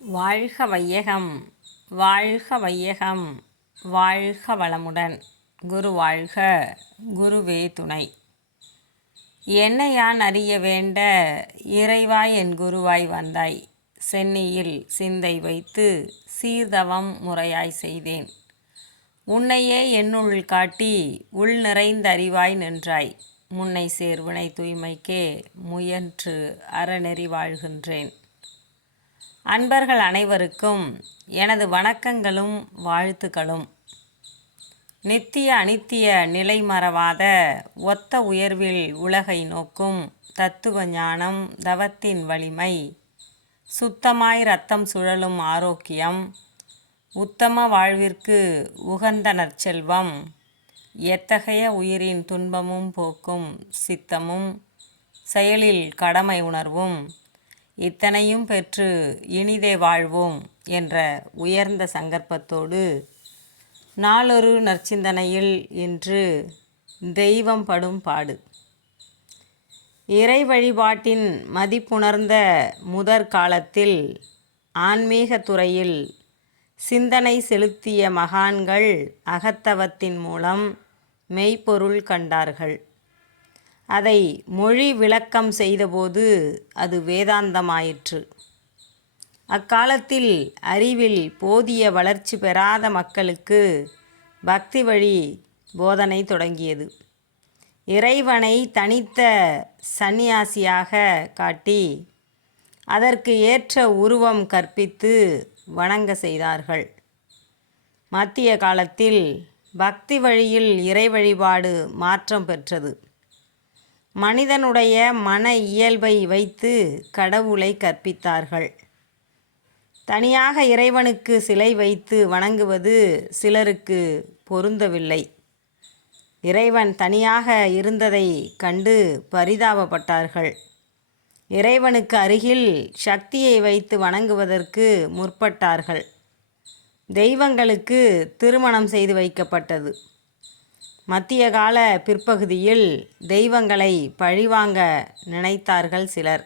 வாழ்க வையகம், வாழ்க வையகம், வாழ்க வளமுடன். குரு வாழ்க, குருவே துணை. என்னை யான் அறிய வேண்ட இறைவாய் என் குருவாய் வந்தாய். சென்னியில் சிந்தை வைத்து சீர்தவம் முறையாய் செய்தேன். உன்னையே என்னுள் காட்டி உள் நிறைந்த அறிவாய் நின்றாய். முன்னை சேர் வினை தூய்மைக்கே முயன்று அறநெறி வாழ்கின்றேன். அன்பர்கள் அனைவருக்கும் எனது வணக்கங்களும் வாழ்த்துக்களும். நித்திய அனித்திய நிலை மறவாத ஒத்த உயர்வில் உலகை நோக்கும் தத்துவ ஞானம், தவத்தின் வலிமை, சுத்தமாய் இரத்தம் சுழலும் ஆரோக்கியம், உத்தம வாழ்விற்கு உகந்த நற்செல்வம், எத்தகைய உயிரின் துன்பமும் போக்கும் சித்தமும், செயலில் கடமை உணர்வும், இத்தனையும் பெற்று இனிதே வாழ்வோம் என்ற உயர்ந்த சங்கற்பத்தோடு நாளொரு நற்சிந்தனையில் இன்று தெய்வம் படும் பாடு. இறை வழிபாட்டின் மதிப்புணர்ந்த முதற் காலத்தில் ஆன்மீக துறையில் சிந்தனை செலுத்திய மகான்கள் அகத்தவத்தின் மூலம் மெய்ப்பொருள் கண்டார்கள். அதை மொழி விளக்கம் செய்தபோது அது வேதாந்தமாயிற்று. அக்காலத்தில் அறிவில் போதிய வளர்ச்சி பெறாத மக்களுக்கு பக்தி வழி போதனை தொடங்கியது. இறைவனை தனித்த சந்நியாசியாக காட்டி அதற்கு ஏற்ற உருவம் கற்பித்து வணங்க செய்தார்கள். மத்திய காலத்தில் பக்தி வழியில் இறை வழிபாடு மாற்றம் பெற்றது. மனிதனுடைய மன இயல்பை வைத்து கடவுளை கற்பித்தார்கள். தனியாக இறைவனுக்கு சிலை வைத்து வணங்குவது சிலருக்கு பொருந்தவில்லை. இறைவன் தனியாக இருந்ததை கண்டு பரிதாபப்பட்டார்கள். இறைவனுக்கு அருகில் சக்தியை வைத்து வணங்குவதற்கு முற்பட்டார்கள். தெய்வங்களுக்கு திருமணம் செய்து வைக்கப்பட்டது. மத்திய கால பிற்பகுதியில் தெய்வங்களை பழிவாங்க நினைத்தார்கள் சிலர்.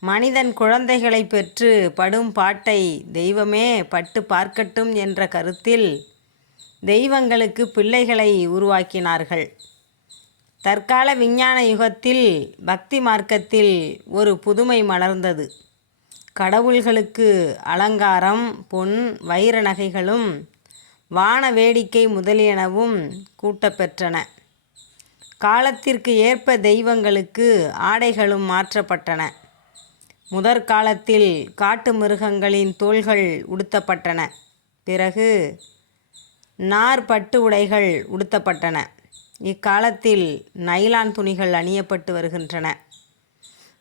மனிதன் குழந்தைகளை பெற்று படும் பாட்டை தெய்வமே பட்டு பார்க்கட்டும் என்ற கருத்தில் தெய்வங்களுக்கு பிள்ளைகளை உருவாக்கினார்கள். தற்கால விஞ்ஞான யுகத்தில் பக்தி மார்க்கத்தில் ஒரு புதுமை மலர்ந்தது. கடவுள்களுக்கு அலங்காரம், பொன், வைர நகைகளும் வான வேடிக்கை முதலியனவும் கூட்டப்பெற்றன. காலத்திற்கு ஏற்ப தெய்வங்களுக்கு ஆடைகளும் மாற்றப்பட்டன. முதற்காலத்தில் காட்டு மிருகங்களின் தோள்கள் உடுத்தப்பட்டன. பிறகு நார்பட்டு உடைகள் உடுத்தப்பட்டன. இக்காலத்தில் நைலான் துணிகள் அணியப்பட்டு வருகின்றன.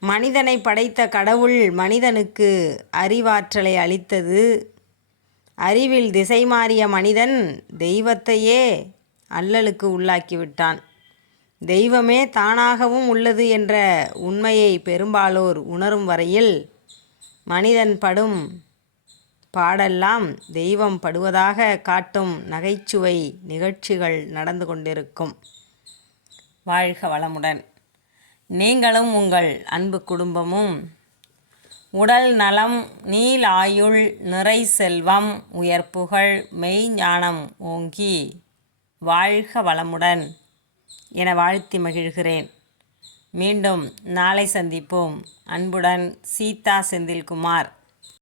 மனிதனை படைத்த கடவுள் மனிதனுக்கு அறிவாற்றலை அளித்தது. அறிவில் திசை மாறிய மனிதன் தெய்வத்தையே அல்லலுக்கு உள்ளாக்கிவிட்டான். தெய்வமே தானாகவும் உள்ளது என்ற உண்மையை பெரும்பாலோர் உணரும் வரையில் மனிதன் படும் பாடெல்லாம் தெய்வம் படுவதாக காட்டும் நகைச்சுவை நிகழ்ச்சிகள் நடந்து கொண்டிருக்கும். வாழ்க வளமுடன். நீங்களும் உங்கள் அன்பு குடும்பமும் உடல் நலம், நீள் ஆயுள், நிறை செல்வம், உயர்ப்புகழ், மெய் ஞானம் ஓங்கி வாழ்க வளமுடன் என வாழ்த்தி மகிழ்கிறேன். மீண்டும் நாளை சந்திப்போம். அன்புடன் சீதா செந்தில்குமார்.